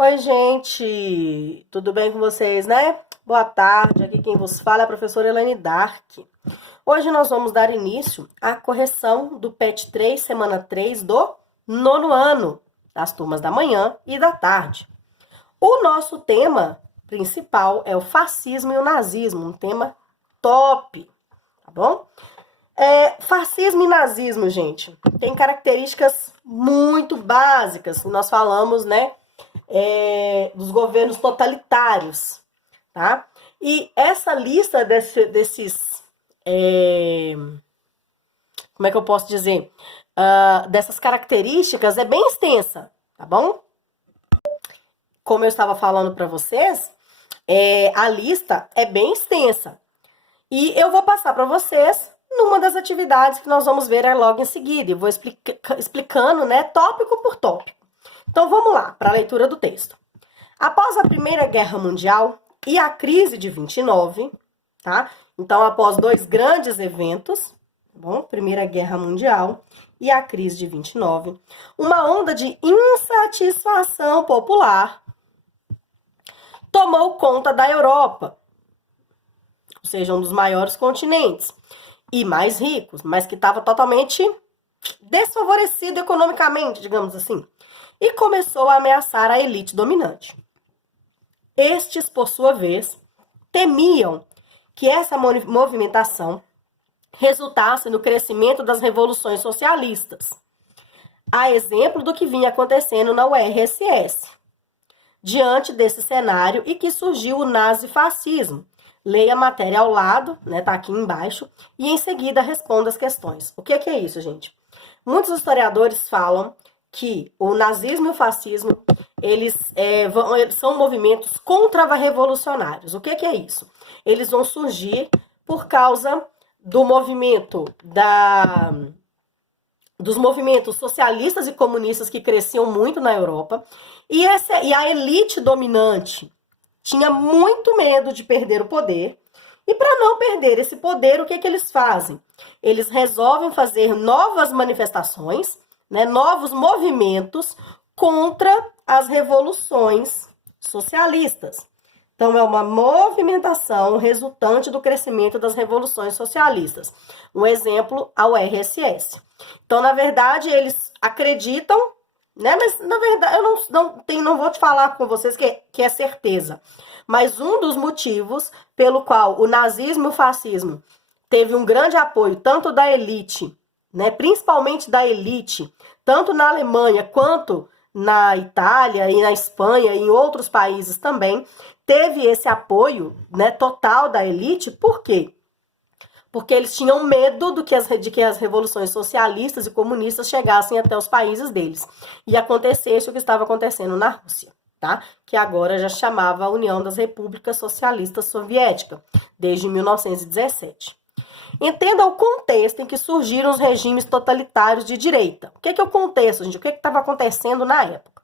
Oi, gente, tudo bem com vocês, né? Boa tarde, aqui quem vos fala é a professora Elaine Dark. Hoje nós vamos dar início à correção do PET 3, semana 3 do nono ano, das turmas da manhã e da tarde. O nosso tema principal é o fascismo e o nazismo, um tema top, tá bom? Fascismo e nazismo, gente, tem características muito básicas. Nós falamos, né, dos governos totalitários, tá? E essa lista desses, como é que eu posso dizer? Dessas características é bem extensa, tá bom? Como eu estava falando para vocês, a lista é bem extensa. E eu vou passar para vocês numa das atividades que nós vamos ver logo em seguida. Eu vou explicando, né, tópico por tópico. Então vamos lá, para a leitura do texto. Após a Primeira Guerra Mundial e a crise de 29, tá? Então, após dois grandes eventos, tá bom? Primeira Guerra Mundial e a crise de 29, uma onda de insatisfação popular tomou conta da Europa, ou seja, um dos maiores continentes e mais ricos, mas que estava totalmente desfavorecido economicamente, digamos assim, e começou a ameaçar a elite dominante. Estes, por sua vez, temiam que essa movimentação resultasse no crescimento das revoluções socialistas, a exemplo do que vinha acontecendo na URSS. Diante desse cenário e que surgiu o nazifascismo. Leia a matéria ao lado, né, tá aqui embaixo, e em seguida responda as questões. O que é isso, gente? Muitos historiadores falam que o nazismo e o fascismo, eles são movimentos contra-revolucionários. O que é isso? Eles vão surgir por causa do movimento dos movimentos socialistas e comunistas que cresciam muito na Europa, e a elite dominante tinha muito medo de perder o poder, e para não perder esse poder, o que eles fazem? Eles resolvem fazer novas manifestações, né, novos movimentos contra as revoluções socialistas. Então, é uma movimentação resultante do crescimento das revoluções socialistas. Um exemplo, a URSS. Então, na verdade, eles acreditam, né? Mas, na verdade, eu não vou te falar com vocês que é certeza. Mas um dos motivos pelo qual o nazismo e o fascismo teve um grande apoio, tanto da elite, né? Principalmente da elite, tanto na Alemanha quanto na Itália e na Espanha e em outros países também, teve esse apoio, né, total da elite. Por quê? Porque eles tinham medo de que as revoluções socialistas e comunistas chegassem até os países deles e acontecesse o que estava acontecendo na Rússia, tá? Que agora já chamava União das Repúblicas Socialistas Soviéticas, desde 1917. Entenda o contexto em que surgiram os regimes totalitários de direita. O que é o contexto, gente? O que estava acontecendo na época?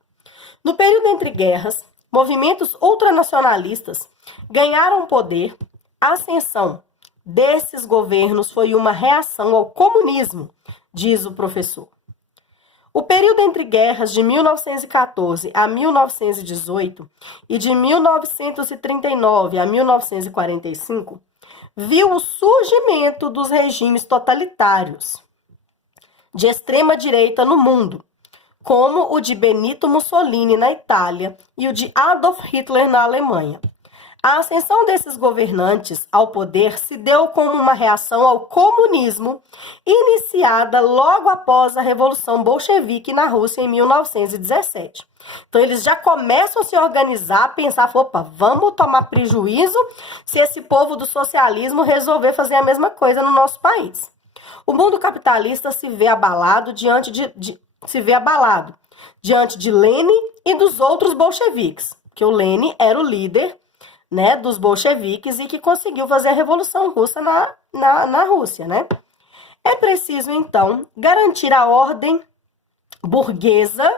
No período entre guerras, movimentos ultranacionalistas ganharam poder. A ascensão desses governos foi uma reação ao comunismo, diz o professor. O período entre guerras de 1914 a 1918 e de 1939 a 1945 viu o surgimento dos regimes totalitários de extrema direita no mundo, como o de Benito Mussolini na Itália e o de Adolf Hitler na Alemanha. A ascensão desses governantes ao poder se deu como uma reação ao comunismo iniciada logo após a Revolução Bolchevique na Rússia em 1917. Então, eles já começam a se organizar, a pensar, opa, vamos tomar prejuízo se esse povo do socialismo resolver fazer a mesma coisa no nosso país. O mundo capitalista se vê abalado diante de Lenin e dos outros bolcheviques, que o Lenin era o líder, né, dos bolcheviques e que conseguiu fazer a Revolução Russa na Rússia, né? É preciso, então, garantir a ordem burguesa,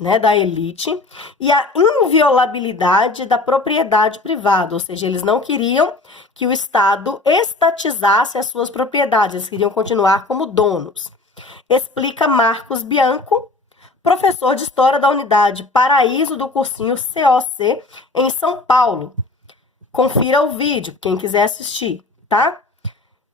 né, da elite e a inviolabilidade da propriedade privada, ou seja, eles não queriam que o Estado estatizasse as suas propriedades, eles queriam continuar como donos. Explica Marcos Bianco, professor de História da Unidade Paraíso do cursinho COC em São Paulo. Confira o vídeo, quem quiser assistir, tá?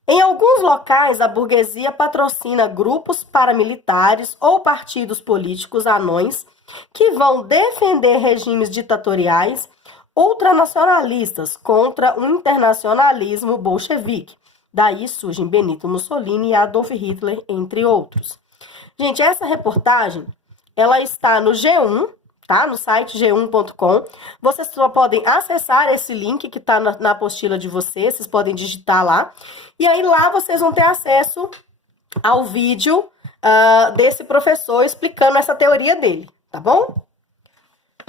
Em alguns locais, a burguesia patrocina grupos paramilitares ou partidos políticos anões que vão defender regimes ditatoriais ultranacionalistas contra o internacionalismo bolchevique. Daí surgem Benito Mussolini e Adolf Hitler, entre outros. Gente, essa reportagem, ela está no G1, tá? No site g1.com. Vocês só podem acessar esse link que está na apostila de vocês podem digitar lá. E aí lá vocês vão ter acesso ao vídeo desse professor explicando essa teoria dele, tá bom?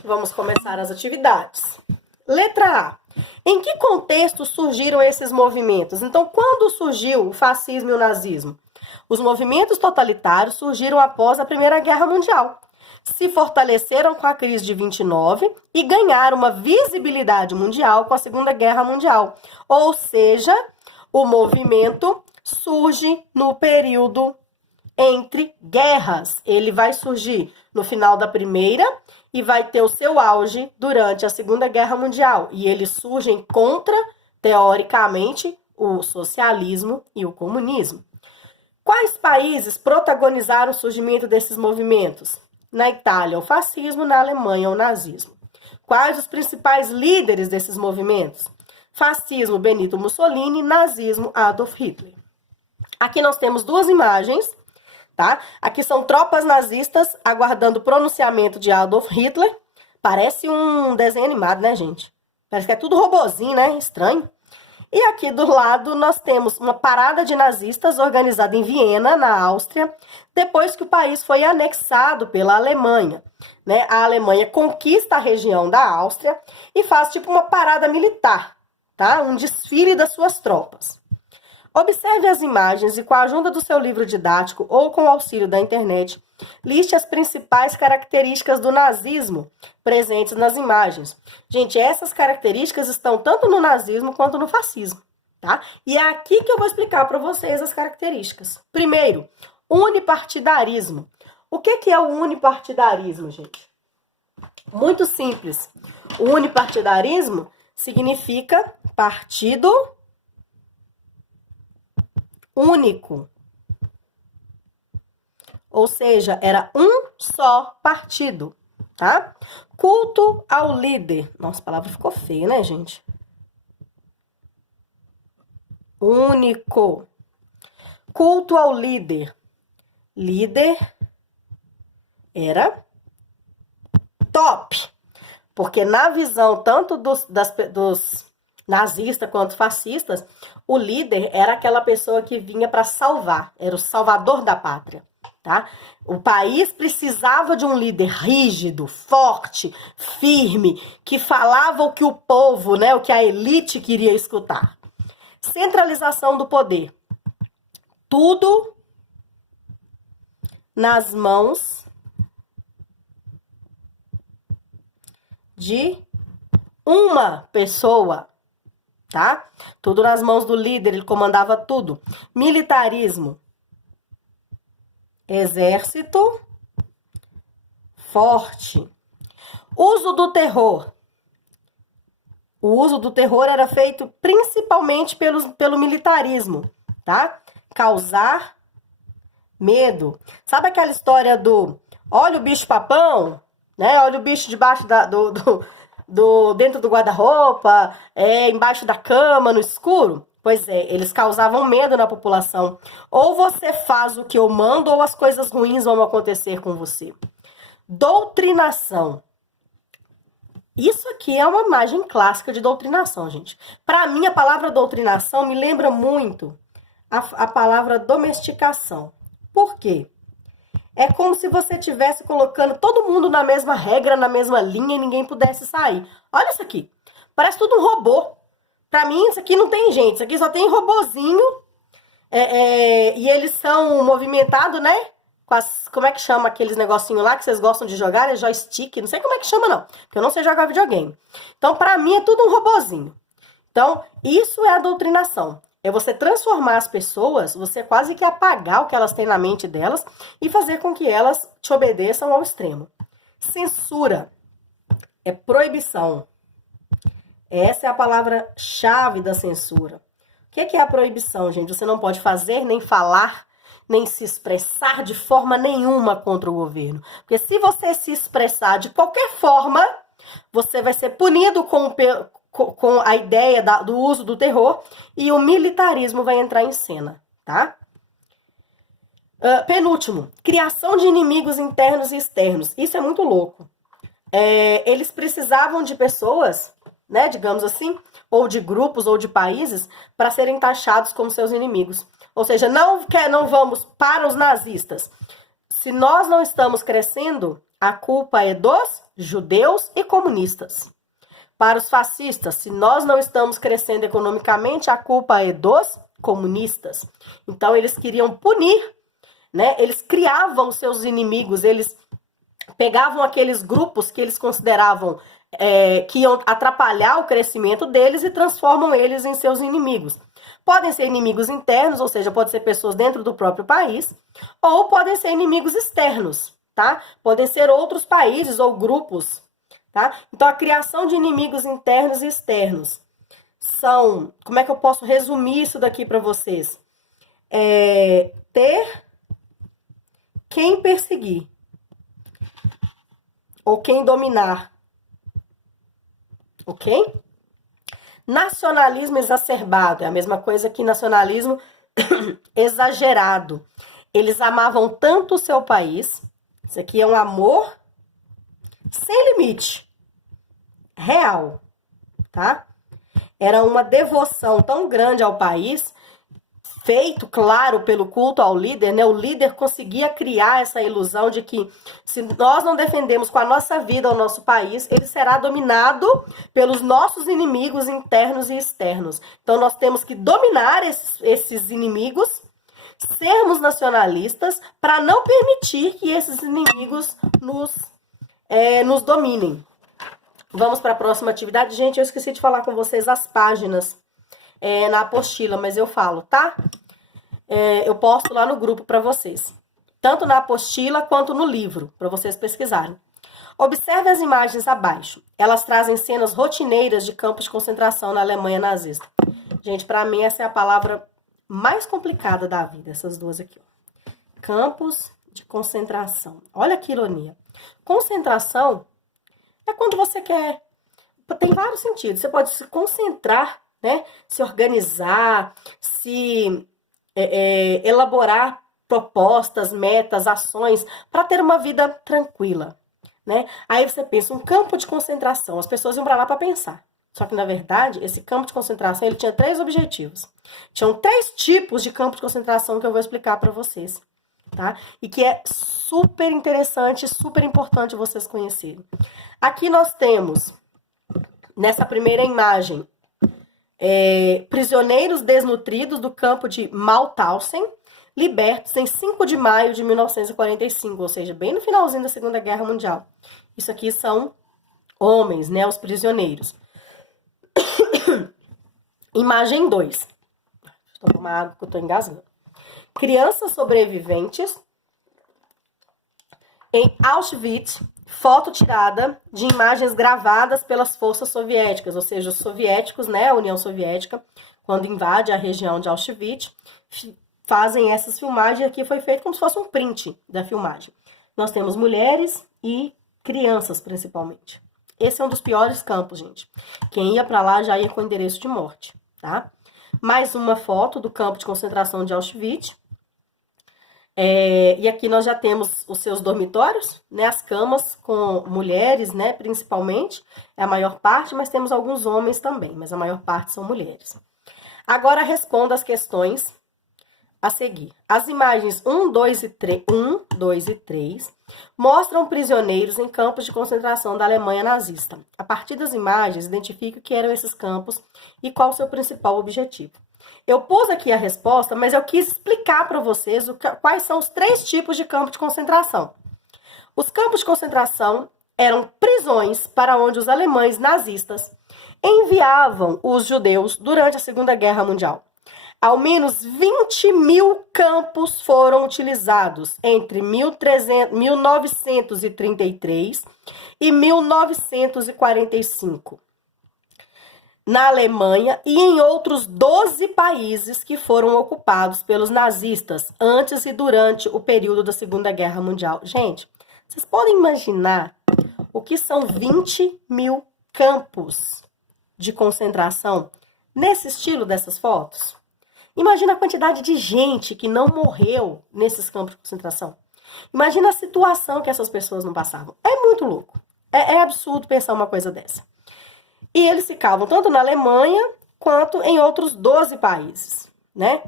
Vamos começar as atividades. Letra A. Em que contexto surgiram esses movimentos? Então, quando surgiu o fascismo e o nazismo? Os movimentos totalitários surgiram após a Primeira Guerra Mundial. Se fortaleceram com a crise de 29 e ganharam uma visibilidade mundial com a Segunda Guerra Mundial. Ou seja, o movimento surge no período entre guerras. Ele vai surgir no final da Primeira e vai ter o seu auge durante a Segunda Guerra Mundial. E eles surgem contra, teoricamente, o socialismo e o comunismo. Quais países protagonizaram o surgimento desses movimentos? Na Itália, o fascismo, na Alemanha, o nazismo. Quais os principais líderes desses movimentos? Fascismo, Benito Mussolini, nazismo, Adolf Hitler. Aqui nós temos duas imagens, tá? Aqui são tropas nazistas aguardando o pronunciamento de Adolf Hitler. Parece um desenho animado, né, gente? Parece que é tudo robozinho, né? Estranho. E aqui do lado nós temos uma parada de nazistas organizada em Viena, na Áustria, depois que o país foi anexado pela Alemanha, né? A Alemanha conquista a região da Áustria e faz tipo uma parada militar, tá? Um desfile das suas tropas. Observe as imagens e, com a ajuda do seu livro didático ou com o auxílio da internet, liste as principais características do nazismo presentes nas imagens. Gente, essas características estão tanto no nazismo quanto no fascismo, tá? E é aqui que eu vou explicar para vocês as características. Primeiro, unipartidarismo. O que é o unipartidarismo, gente? Muito simples. O unipartidarismo significa partido único. Ou seja, era um só partido, tá? Culto ao líder. Nossa, a palavra ficou feia, né, gente? Único. Culto ao líder. Líder era top. Porque na visão tanto dos nazistas quanto fascistas, o líder era aquela pessoa que vinha para salvar. Era o salvador da pátria. Tá? O país precisava de um líder rígido, forte, firme, que falava o que o povo, né, o que a elite queria escutar. Centralização do poder. Tudo nas mãos de uma pessoa, tá? Tudo nas mãos do líder, ele comandava tudo. Militarismo. Exército forte. Uso do terror. O uso do terror era feito principalmente pelo militarismo, tá? Causar medo. Sabe aquela história do olha o bicho papão, né? Olha o bicho debaixo dentro do guarda-roupa, embaixo da cama, no escuro? Pois é, eles causavam medo na população. Ou você faz o que eu mando, ou as coisas ruins vão acontecer com você. Doutrinação. Isso aqui é uma imagem clássica de doutrinação, gente. Para mim, a palavra doutrinação me lembra muito a palavra domesticação. Por quê? É como se você estivesse colocando todo mundo na mesma regra, na mesma linha e ninguém pudesse sair. Olha isso aqui. Parece tudo um robô. Pra mim, isso aqui não tem gente, isso aqui só tem robozinho, e eles são movimentados, né? Como é que chama aqueles negocinhos lá que vocês gostam de jogar? É joystick, não sei como é que chama não, porque eu não sei jogar videogame. Então, pra mim, é tudo um robozinho. Então, isso é a doutrinação. É você transformar as pessoas, você quase que apagar o que elas têm na mente delas e fazer com que elas te obedeçam ao extremo. Censura é proibição. Essa é a palavra-chave da censura. O que é a proibição, gente? Você não pode fazer, nem falar, nem se expressar de forma nenhuma contra o governo. Porque se você se expressar de qualquer forma, você vai ser punido com a ideia do uso do terror e o militarismo vai entrar em cena, tá? Penúltimo, criação de inimigos internos e externos. Isso é muito louco. Eles precisavam de pessoas, né, digamos assim, ou de grupos ou de países para serem taxados como seus inimigos. Ou seja, não vamos para os nazistas. Se nós não estamos crescendo, a culpa é dos judeus e comunistas. Para os fascistas, se nós não estamos crescendo economicamente, a culpa é dos comunistas. Então, eles queriam punir, né? Eles criavam seus inimigos, eles pegavam aqueles grupos que eles consideravam que iam atrapalhar o crescimento deles e transformam eles em seus inimigos. Podem ser inimigos internos, ou seja, pode ser pessoas dentro do próprio país, ou podem ser inimigos externos, tá? Podem ser outros países ou grupos, tá? Então, a criação de inimigos internos e externos são... Como é que eu posso resumir isso daqui para vocês? Ter quem perseguir ou quem dominar, ok? Nacionalismo exacerbado, é a mesma coisa que nacionalismo exagerado. Eles amavam tanto o seu país, isso aqui é um amor sem limite, real, tá? Era uma devoção tão grande ao país, feito, claro, pelo culto ao líder, né? O líder conseguia criar essa ilusão de que se nós não defendemos com a nossa vida o nosso país, ele será dominado pelos nossos inimigos internos e externos. Então, nós temos que dominar esses inimigos, sermos nacionalistas, para não permitir que esses inimigos nos dominem. Vamos para a próxima atividade. Gente, eu esqueci de falar com vocês as páginas na apostila, mas eu falo, tá? Eu posto lá no grupo para vocês. Tanto na apostila quanto no livro, para vocês pesquisarem. Observe as imagens abaixo. Elas trazem cenas rotineiras de campos de concentração na Alemanha nazista. Gente, para mim essa é a palavra mais complicada da vida, essas duas aqui, ó. Campos de concentração. Olha que ironia. Concentração é quando você quer... Tem vários sentidos. Você pode se concentrar, né? Se organizar, se elaborar propostas, metas, ações para ter uma vida tranquila, né? Aí você pensa, um campo de concentração, as pessoas iam para lá para pensar. Só que, na verdade, esse campo de concentração, ele tinha 3 objetivos. Tinham 3 tipos de campo de concentração que eu vou explicar para vocês, tá? E que é super interessante, super importante vocês conhecerem. Aqui nós temos, nessa primeira imagem, prisioneiros desnutridos do campo de Mauthausen, libertos em 5 de maio de 1945, ou seja, bem no finalzinho da Segunda Guerra Mundial. Isso aqui são homens, né, os prisioneiros. Imagem 2. Deixa eu tomar água que eu tô engasgando. Crianças sobreviventes em Auschwitz, foto tirada de imagens gravadas pelas forças soviéticas, ou seja, os soviéticos, né, a União Soviética, quando invade a região de Auschwitz, fazem essas filmagens. Aqui foi feito como se fosse um print da filmagem. Nós temos mulheres e crianças, principalmente. Esse é um dos piores campos, gente. Quem ia para lá já ia com endereço de morte, tá? Mais uma foto do campo de concentração de Auschwitz. E aqui nós já temos os seus dormitórios, né? As camas com mulheres, né? Principalmente, é a maior parte, mas temos alguns homens também, mas a maior parte são mulheres. Agora responda as questões a seguir. As imagens 1, 2 e 3 mostram prisioneiros em campos de concentração da Alemanha nazista. A partir das imagens, identifique o que eram esses campos e qual o seu principal objetivo. Eu pus aqui a resposta, mas eu quis explicar para vocês quais são os 3 tipos de campo de concentração. Os campos de concentração eram prisões para onde os alemães nazistas enviavam os judeus durante a Segunda Guerra Mundial. Ao menos 20 mil campos foram utilizados entre 1933 e 1945. Na Alemanha e em outros 12 países que foram ocupados pelos nazistas antes e durante o período da Segunda Guerra Mundial. Gente, vocês podem imaginar o que são 20 mil campos de concentração nesse estilo dessas fotos? Imagina a quantidade de gente que não morreu nesses campos de concentração. Imagina a situação que essas pessoas não passavam. É muito louco. É absurdo pensar uma coisa dessa. E eles ficavam tanto na Alemanha quanto em outros 12 países, né?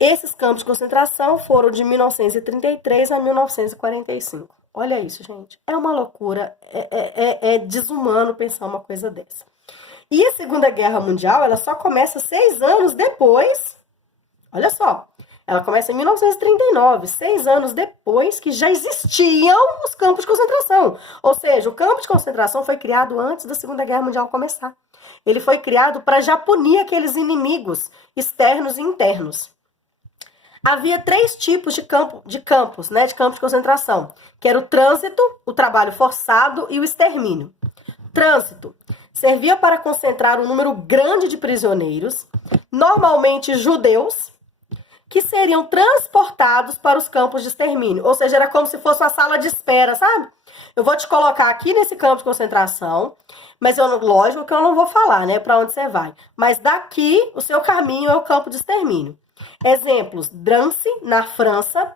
Esses campos de concentração foram de 1933 a 1945. Olha isso, gente. É uma loucura. É desumano pensar uma coisa dessa. E a Segunda Guerra Mundial, ela só começa 6 anos depois. Olha só. Ela começa em 1939, 6 anos depois que já existiam os campos de concentração. Ou seja, o campo de concentração foi criado antes da Segunda Guerra Mundial começar. Ele foi criado para já punir aqueles inimigos externos e internos. Havia 3 tipos de campos de concentração, que era o trânsito, o trabalho forçado e o extermínio. Trânsito servia para concentrar um número grande de prisioneiros, normalmente judeus, que seriam transportados para os campos de extermínio. Ou seja, era como se fosse uma sala de espera, sabe? Eu vou te colocar aqui nesse campo de concentração, mas lógico que eu não vou falar, né, para onde você vai. Mas daqui, o seu caminho é o campo de extermínio. Exemplos: Drancy, na França,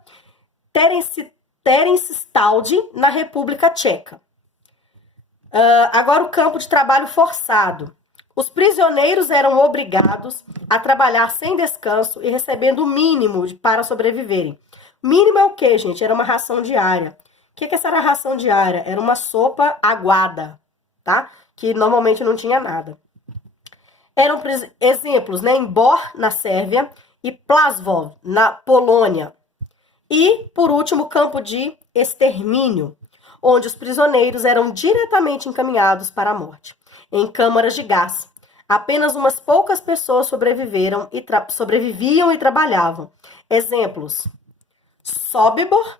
Terencetalde, na República Tcheca. Agora, o campo de trabalho forçado. Os prisioneiros eram obrigados a trabalhar sem descanso e recebendo o mínimo para sobreviverem. O mínimo é o quê, gente? Era uma ração diária. O que essa era a ração diária? Era uma sopa aguada, tá? Que normalmente não tinha nada. Eram exemplos, né? Em Bor, na Sérvia, e Plaszow, na Polônia. E, por último, o campo de extermínio, onde os prisioneiros eram diretamente encaminhados para a morte, em câmaras de gás. Apenas umas poucas pessoas sobreviviam e trabalhavam. Exemplos: Sobibor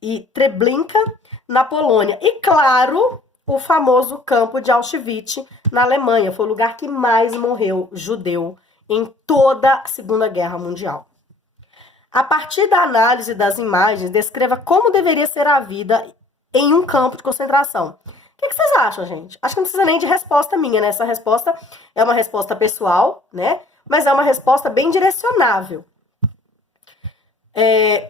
e Treblinka, na Polônia. E, claro, o famoso campo de Auschwitz, na Alemanha. Foi o lugar que mais morreu judeu em toda a Segunda Guerra Mundial. A partir da análise das imagens, descreva como deveria ser a vida em um campo de concentração. O que vocês acham, gente? Acho que não precisa nem de resposta minha, né? Essa resposta é uma resposta pessoal, né? Mas é uma resposta bem direcionável.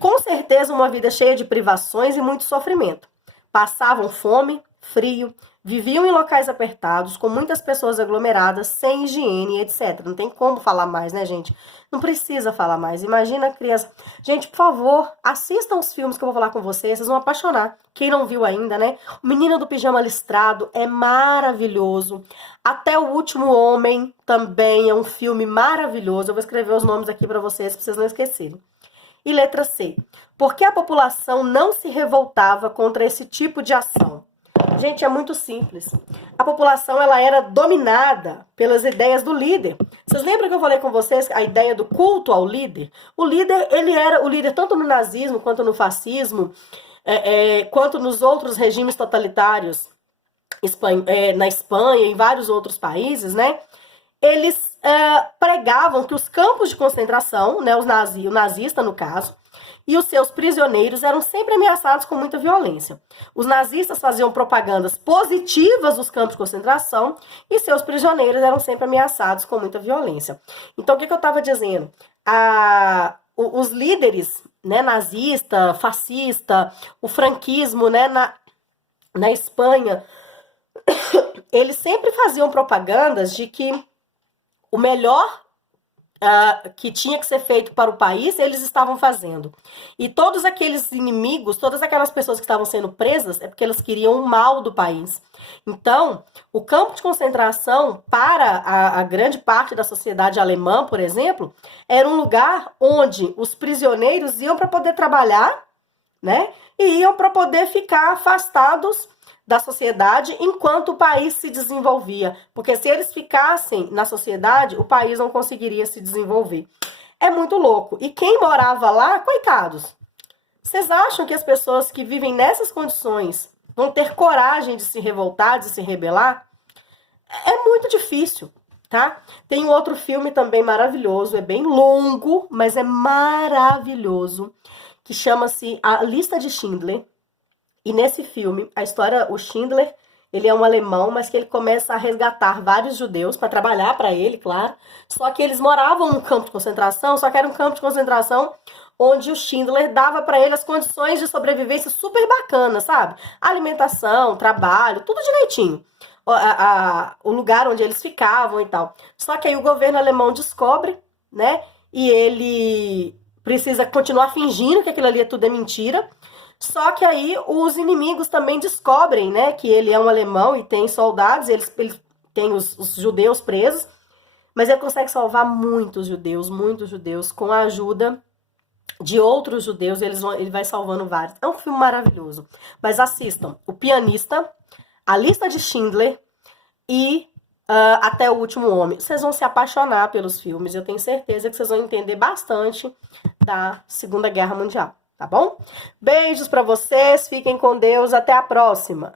Com certeza, uma vida cheia de privações e muito sofrimento. Passavam fome, frio, viviam em locais apertados, com muitas pessoas aglomeradas, sem higiene, etc. Não tem como falar mais, né, gente? Não precisa falar mais. Imagina a criança. Gente, por favor, assistam os filmes que eu vou falar com vocês. Vocês vão apaixonar. Quem não viu ainda, né? O Menino do Pijama Listrado é maravilhoso. Até o Último Homem também é um filme maravilhoso. Eu vou escrever os nomes aqui para vocês não esquecerem. E letra C. Por que a população não se revoltava contra esse tipo de ação? Gente, é muito simples. A população, ela era dominada pelas ideias do líder. Vocês lembram que eu falei com vocês a ideia do culto ao líder? O líder, ele era o líder tanto no nazismo, quanto no fascismo, quanto nos outros regimes totalitários na Espanha e em vários outros países, né? Eles pregavam que os campos de concentração, né, o nazista no caso, e os seus prisioneiros eram sempre ameaçados com muita violência. Os nazistas faziam propagandas positivas dos campos de concentração e seus prisioneiros eram sempre ameaçados com muita violência. Então, o que eu estava dizendo? Os líderes, né, nazista, fascista, o franquismo, né, na Espanha, eles sempre faziam propagandas de que o melhor que tinha que ser feito para o país, eles estavam fazendo. E todos aqueles inimigos, todas aquelas pessoas que estavam sendo presas, é porque elas queriam o mal do país. Então, o campo de concentração, para a grande parte da sociedade alemã, por exemplo, era um lugar onde os prisioneiros iam para poder trabalhar, né? E iam para poder ficar afastados da sociedade enquanto o país se desenvolvia. Porque se eles ficassem na sociedade, o país não conseguiria se desenvolver. É muito louco. E quem morava lá, coitados. Vocês acham que as pessoas que vivem nessas condições vão ter coragem de se revoltar, de se rebelar? É muito difícil, tá? Tem um outro filme também maravilhoso, é bem longo, mas é maravilhoso, que chama-se A Lista de Schindler. E nesse filme, a história, o Schindler, ele é um alemão, mas que ele começa a resgatar vários judeus para trabalhar para ele, claro. Só que eles moravam num campo de concentração, só que era um campo de concentração onde o Schindler dava para ele as condições de sobrevivência super bacanas, sabe? Alimentação, trabalho, tudo direitinho. O lugar onde eles ficavam e tal. Só que aí o governo alemão descobre, né? E ele precisa continuar fingindo que aquilo ali tudo é mentira. Só que aí os inimigos também descobrem, né, que ele é um alemão e tem soldados, eles têm os judeus presos, mas ele consegue salvar muitos judeus, com a ajuda de outros judeus, ele vai salvando vários. É um filme maravilhoso. Mas assistam O Pianista, A Lista de Schindler e Até o Último Homem. Vocês vão se apaixonar pelos filmes, eu tenho certeza que vocês vão entender bastante da Segunda Guerra Mundial. Tá bom? Beijos pra vocês, fiquem com Deus, até a próxima!